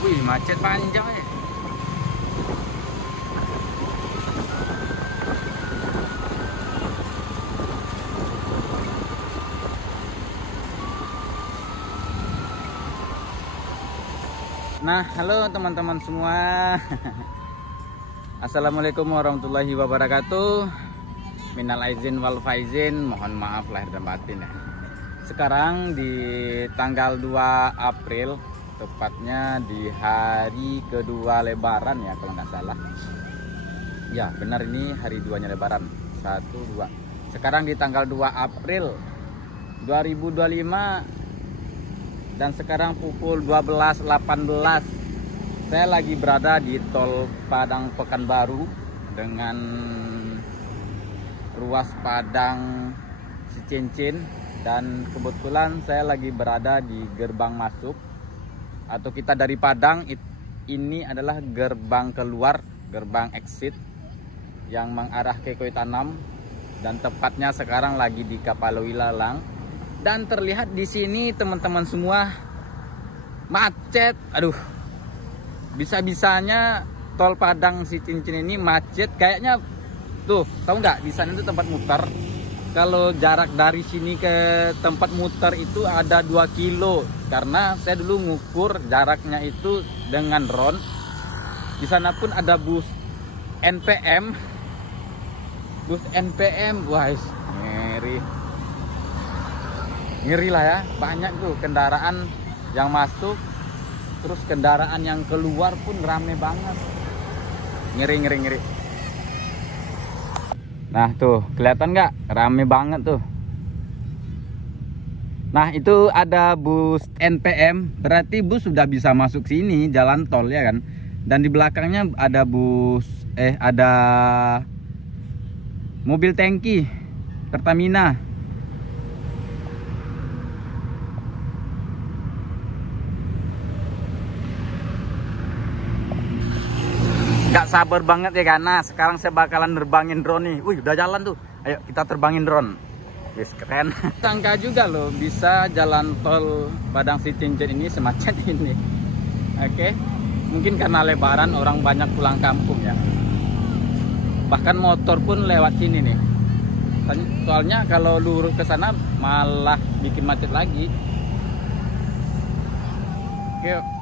Wih, macet panjang ya. Nah, halo teman-teman semua. Assalamualaikum warahmatullahi wabarakatuh. Minal aizin wal faizin, mohon maaf lahir dan batin ya. Sekarang di tanggal 2 April, tepatnya di hari kedua Lebaran ya kalau nggak salah. Ya benar, ini hari 2-nya Lebaran, 1, 2. Sekarang di tanggal 2 April 2025 dan sekarang pukul 12.18. Saya lagi berada di tol Padang Pekanbaru dengan ruas Padang Cicin, dan kebetulan saya lagi berada di gerbang masuk, atau kita dari Padang ini adalah gerbang keluar, gerbang exit yang mengarah ke Koitanam, dan tepatnya sekarang lagi di Kapaloi Lalang. Dan terlihat di sini teman-teman semua macet. Aduh, bisa-bisanya tol Padang Cicin ini macet. Kayaknya tuh, tahu nggak, di sana itu tempat muter. Kalau jarak dari sini ke tempat muter itu ada 2 kilo. Karena saya dulu ngukur jaraknya itu dengan drone. Di sana pun ada bus NPM. Bus NPM, guys, ngeri lah ya. Banyak tuh kendaraan yang masuk, terus kendaraan yang keluar pun rame banget. Ngeri. Nah tuh, kelihatan nggak, rame banget tuh. Nah itu ada bus NPM, berarti bus sudah bisa masuk sini jalan tol ya kan. Dan di belakangnya ada ada mobil tangki Pertamina. Gak sabar banget ya, karena sekarang saya bakalan nerbangin drone nih. Wih, udah jalan tuh. Ayo kita terbangin drone. Wis, keren. Sangka juga loh bisa jalan tol Padang Cicin ini semacam ini. Oke. Mungkin karena Lebaran orang banyak pulang kampung ya. Bahkan motor pun lewat sini nih. Soalnya kalau lurus ke sana malah bikin macet lagi. Oke.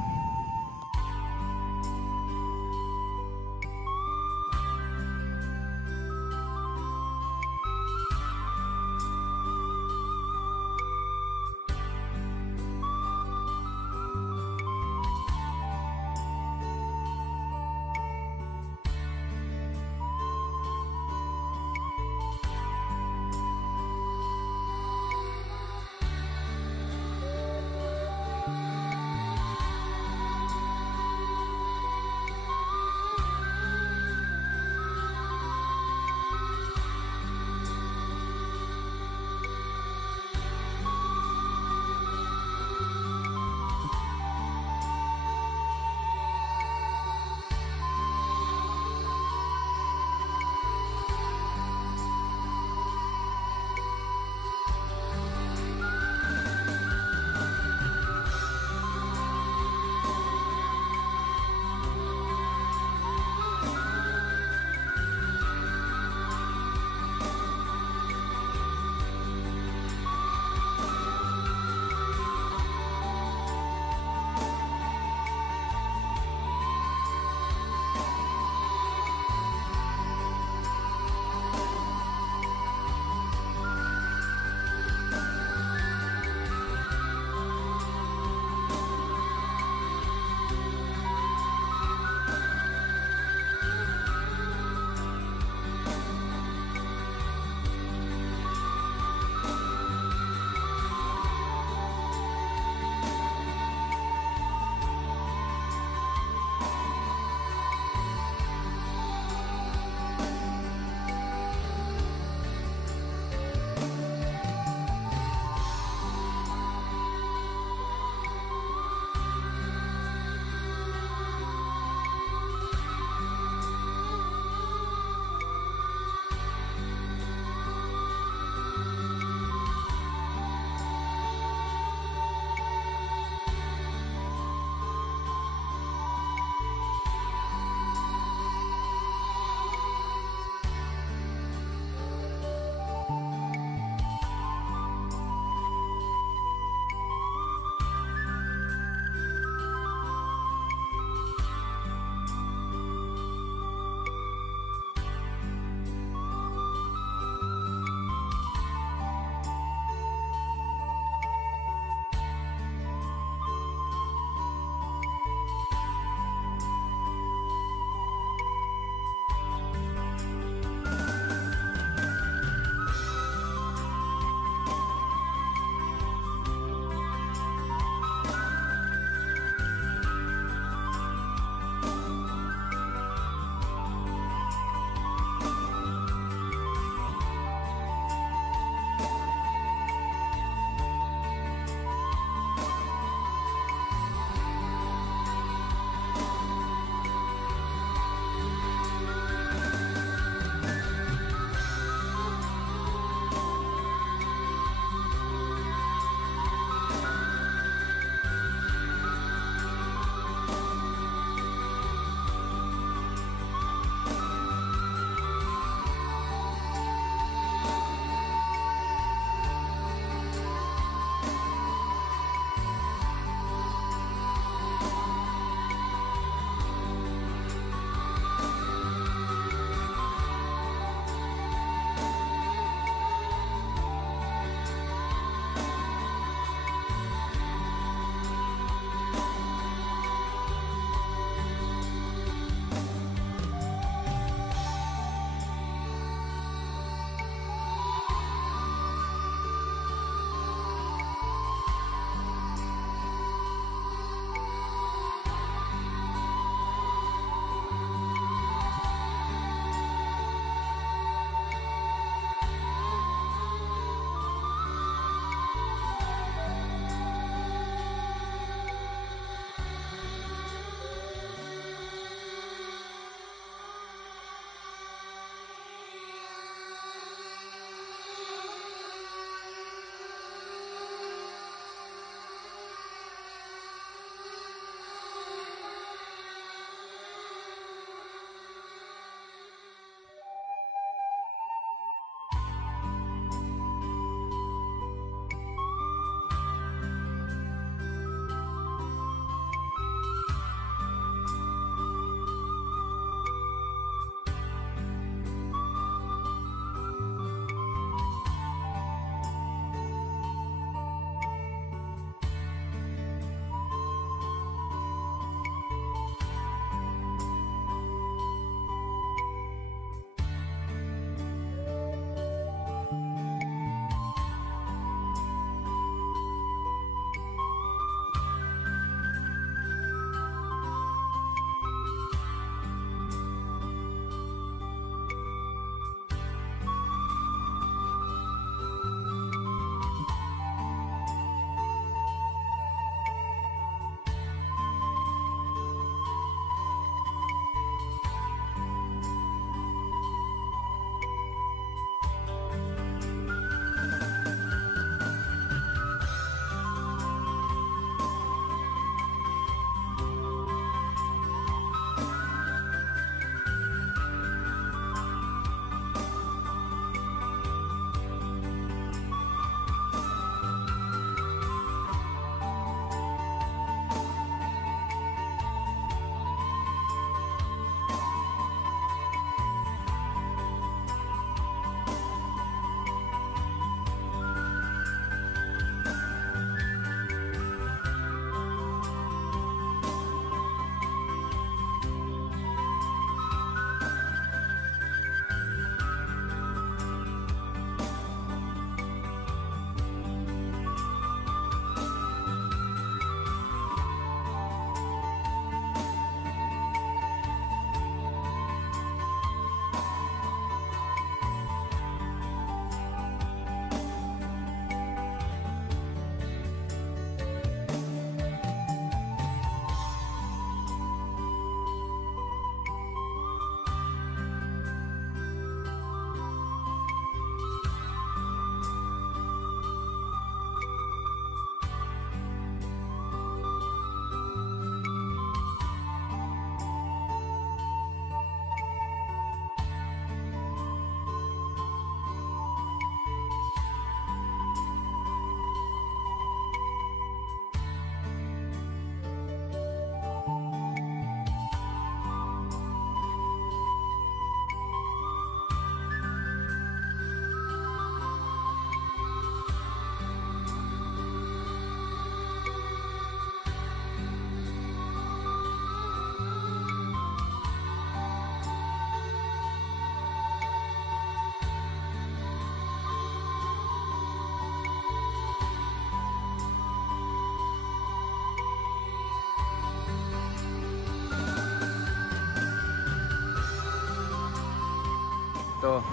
Tuh.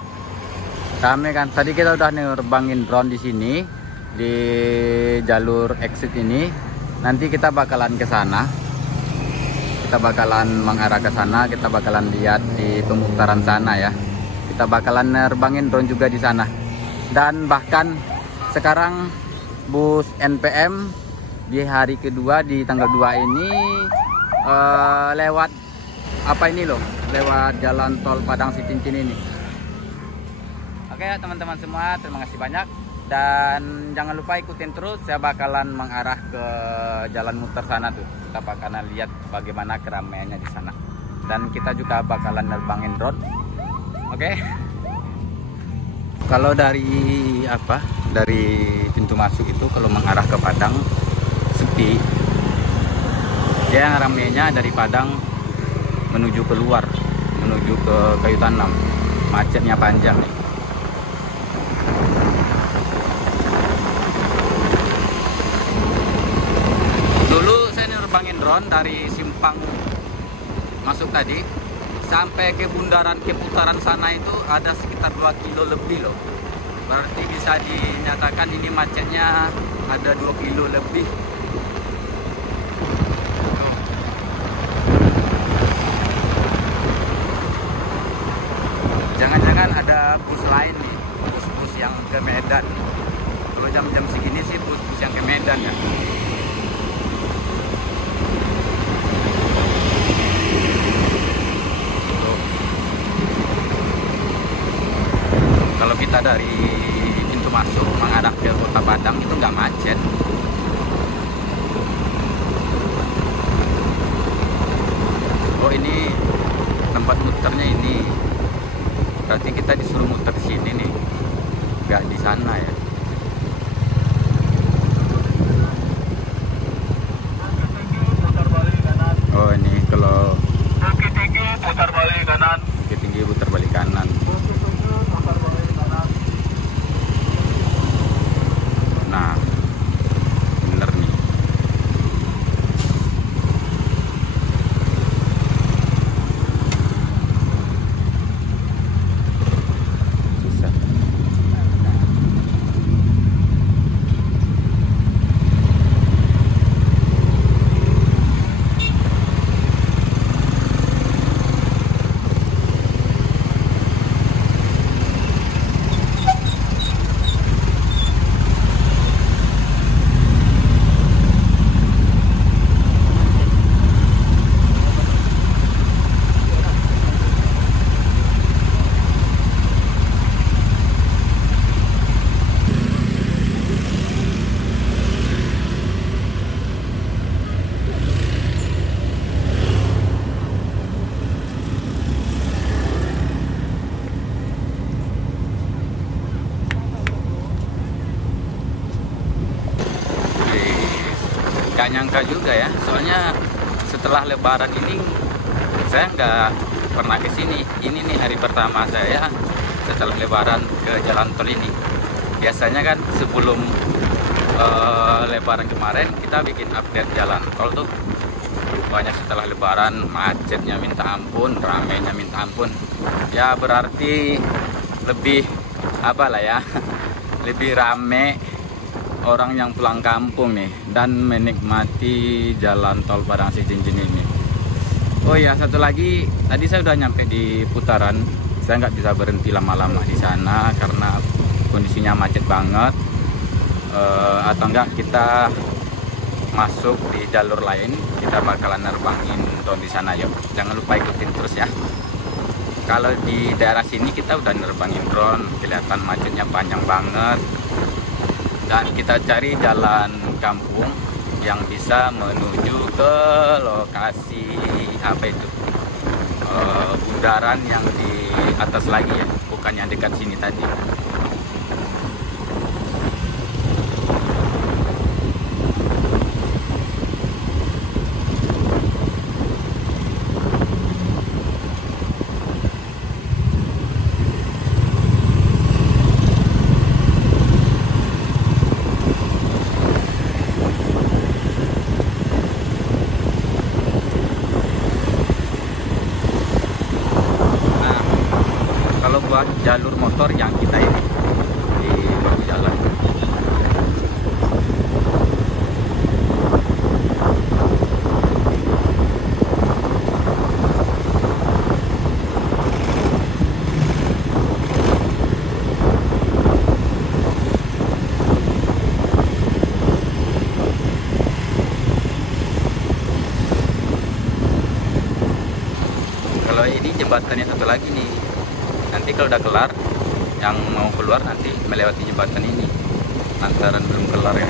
Rame kan. Tadi kita udah nerbangin drone di sini di jalur exit ini. Nanti kita bakalan ke sana. Kita bakalan mengarah ke sana, kita bakalan lihat di pemutaran sana ya. Kita bakalan nerbangin drone juga di sana. Dan bahkan sekarang bus NPM di hari kedua di tanggal 2 ini lewat apa ini loh, lewat jalan tol Padang Sicincin ini. Oke ya teman-teman semua, terima kasih banyak. Dan jangan lupa ikutin terus, saya bakalan mengarah ke jalan muter sana tuh. Kita bakalan lihat bagaimana keramaiannya di sana. Dan kita juga bakalan nerbangin drone. Oke. Kalau dari pintu masuk itu kalau mengarah ke Padang sepi. Dia yang ramainya dari Padang menuju keluar, menuju ke Kayu Tanam. Macetnya panjang nih. Nerbangin drone dari simpang masuk tadi sampai ke bundaran ke putaran sana itu ada sekitar 2 kilo lebih loh. Berarti bisa dinyatakan ini macetnya ada 2 kilo lebih. Jangan-jangan ada bus lain nih, bus-bus yang ke Medan. Kalau jam-jam segini sih bus-bus yang ke Medan ya. Kalau kita dari pintu masuk mengarah ke Kota Padang itu nggak macet. Oh ini tempat muternya ini. Berarti kita disuruh muter di sini nih, nggak di sana ya. Oh ini kalau Bukit Tinggi putar balik kanan. Bukit Tinggi putar balik kanan. Nah, bener nih. Susah. Gak nyangka juga ya, soalnya setelah Lebaran ini saya nggak pernah ke sini. Ini nih hari pertama saya setelah Lebaran ke jalan tol ini. Biasanya kan sebelum Lebaran kemarin kita bikin update jalan tol tuh. Banyak setelah Lebaran macetnya minta ampun, ramainya minta ampun. Ya berarti lebih apalah ya, lebih rame orang yang pulang kampung nih dan menikmati jalan tol Padang Sicincin ini. Oh ya, satu lagi, tadi saya udah nyampe di putaran. Saya nggak bisa berhenti lama-lama di sana karena kondisinya macet banget. Atau enggak kita masuk di jalur lain, kita bakalan nerbangin drone di sana yuk. Jangan lupa ikutin terus ya. Kalau di daerah sini kita udah nerbangin drone, kelihatan macetnya panjang banget. Dan kita cari jalan kampung yang bisa menuju ke lokasi apa itu bundaran yang di atas lagi ya, bukan yang dekat sini tadi. buat jalur motor yang kita ini di bahu jalan. Kalau ini jembatannya satu lagi nih, nanti kalau udah kelar, yang mau keluar nanti melewati jembatan ini, lantaran belum kelar ya.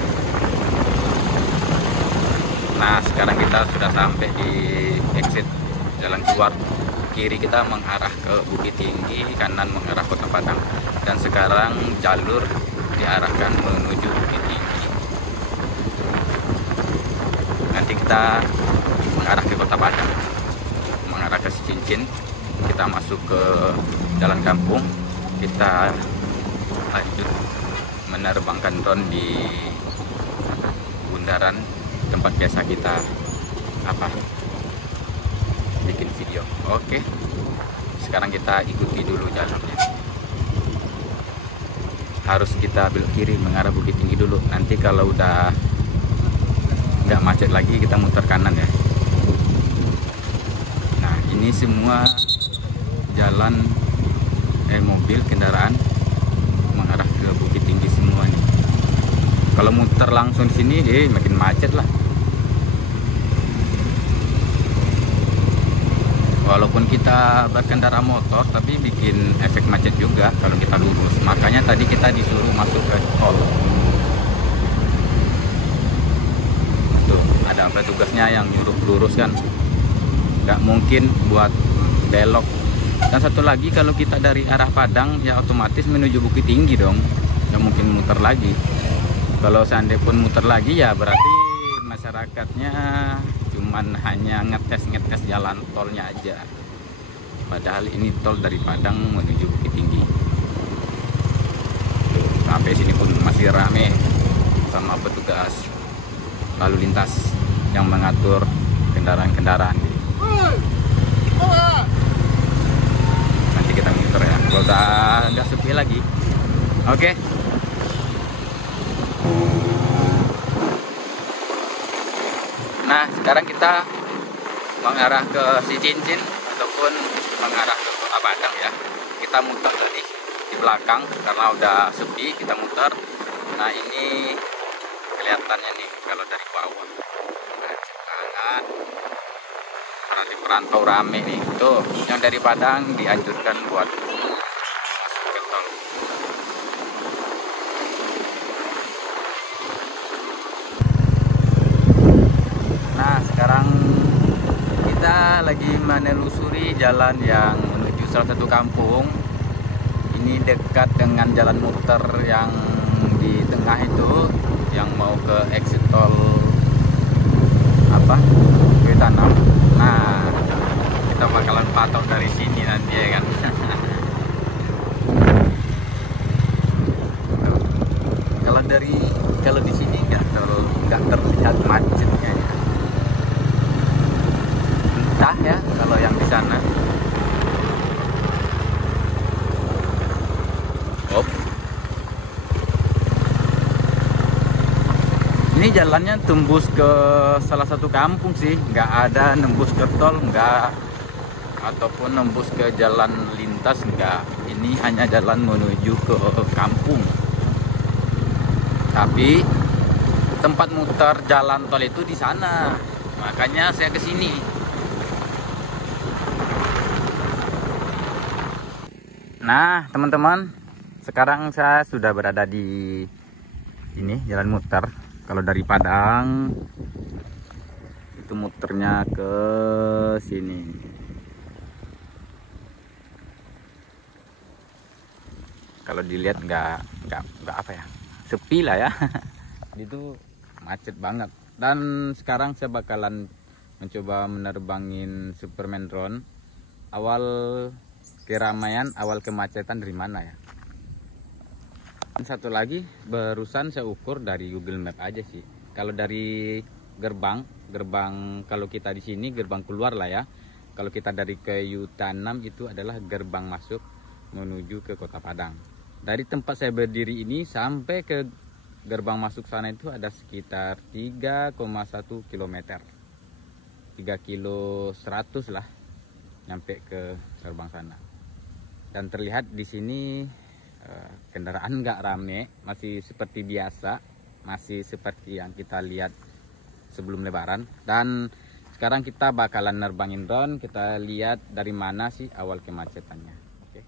Nah sekarang kita sudah sampai di exit jalan keluar. Kiri kita mengarah ke Bukit Tinggi, kanan mengarah Kota Padang. Dan sekarang jalur diarahkan menuju Bukit Tinggi. Nanti kita mengarah ke Kota Padang, mengarah ke Cincin. Kita masuk ke jalan kampung, kita lanjut menerbangkan drone di bundaran tempat biasa kita bikin video. Oke, sekarang kita ikuti dulu jalannya. Harus kita belok kiri mengarah Bukit Tinggi dulu. Nanti kalau udah nggak macet lagi kita muter kanan ya. Nah ini semua jalan mobil kendaraan mengarah ke Bukit Tinggi semua nih. Kalau muter langsung sini makin macet lah. Walaupun kita berkendara motor tapi bikin efek macet juga kalau kita lurus. Makanya tadi kita disuruh masuk ke tol. Tuh ada petugasnya yang nyuruh lurus kan. Nggak mungkin buat belok. Dan satu lagi, kalau kita dari arah Padang ya otomatis menuju Bukit Tinggi dong, nggak mungkin muter lagi. Kalau seandainya pun muter lagi ya berarti masyarakatnya cuman hanya ngetes jalan tolnya aja. Padahal ini tol dari Padang menuju Bukit Tinggi. Tuh, sampai sini pun masih rame sama petugas lalu lintas yang mengatur kendaraan-kendaraan. Kita muter ya, kalau udah nggak sepi lagi. Oke. Nah sekarang kita mengarah ke Cincin ataupun mengarah ke Kota Padang ya. Kita muter tadi di belakang karena udah sepi, kita muter. Nah ini kelihatannya nih kalau dari bawah. Nah, nanti perantau rame nih. Tuh yang dari Padang dianjurkan buat masuk ke tol. Nah sekarang kita lagi menelusuri jalan yang menuju salah satu kampung. Ini dekat dengan jalan muter yang di tengah itu, yang mau ke exit tol Wetanam. Nah kita bakalan patok dari sini nanti ya kan. Kalau di sini nggak terlihat macetnya ya. Entah ya kalau yang di sana. Ini jalannya tembus ke salah satu kampung sih, nggak ada nembus ke tol, nggak, ataupun nembus ke jalan lintas, nggak. Ini hanya jalan menuju ke kampung. Tapi tempat muter jalan tol itu di sana, makanya saya ke sini. Nah teman-teman, sekarang saya sudah berada di ini jalan muter. Kalau dari Padang itu muternya ke sini. Kalau dilihat nggak apa ya, sepi lah ya. Itu macet banget. Dan sekarang saya bakalan mencoba menerbangin Superman drone. Awal keramaian, awal kemacetan dari mana ya? Satu lagi, barusan saya ukur dari Google Map aja sih. Kalau dari gerbang kalau kita di sini gerbang keluar lah ya. Kalau kita dari ke Yutanam itu adalah gerbang masuk. menuju ke Kota Padang. Dari tempat saya berdiri ini sampai ke gerbang masuk sana itu ada sekitar 3,1 km. 3 kilo 100 lah nyampe ke gerbang sana. Dan terlihat di sini kendaraan nggak rame, masih seperti biasa, masih seperti yang kita lihat sebelum Lebaran. Dan sekarang kita bakalan nerbangin drone, kita lihat dari mana sih awal kemacetannya. Oke.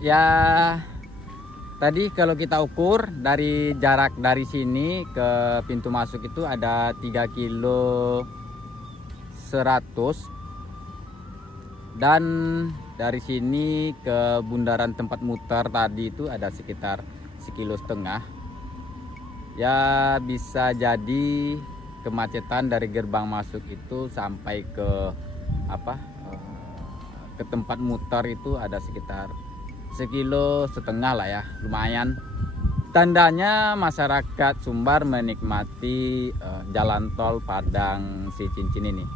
Ya tadi kalau kita ukur dari jarak dari sini ke pintu masuk itu ada 3 kilo 100, dan dari sini ke bundaran tempat muter tadi itu ada sekitar 1,5 kilo. Ya bisa jadi kemacetan dari gerbang masuk itu sampai ke ke tempat muter itu ada sekitar 1,5 kilo lah ya, lumayan. Tandanya masyarakat Sumbar menikmati jalan tol Padang Sicincin ini.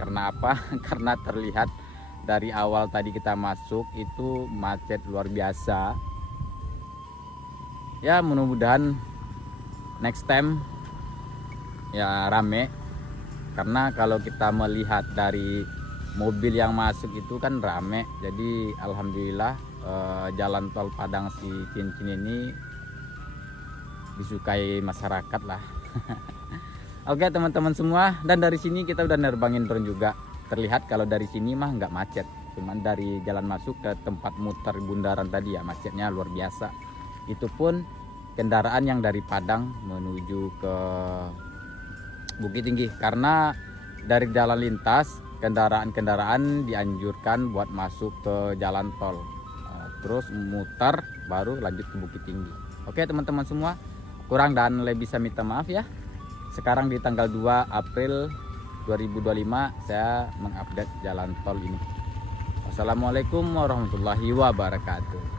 Karena apa? Karena terlihat dari awal tadi kita masuk itu macet luar biasa. Ya mudah-mudahan next time ya rame, karena kalau kita melihat dari mobil yang masuk itu kan rame. Jadi alhamdulillah jalan tol Padang Sicincin ini disukai masyarakat lah. Oke teman-teman semua, dan dari sini kita udah nerbangin drone juga. Terlihat kalau dari sini mah nggak macet, cuman dari jalan masuk ke tempat muter bundaran tadi ya macetnya luar biasa. Itu pun kendaraan yang dari Padang menuju ke Bukit Tinggi, karena dari jalan lintas kendaraan-kendaraan dianjurkan buat masuk ke jalan tol, terus muter baru lanjut ke Bukit Tinggi. Oke teman-teman semua, kurang dan lebih saya minta maaf ya. Sekarang di tanggal 2 April 2025 saya mengupdate jalan tol ini. Wassalamualaikum warahmatullahi wabarakatuh.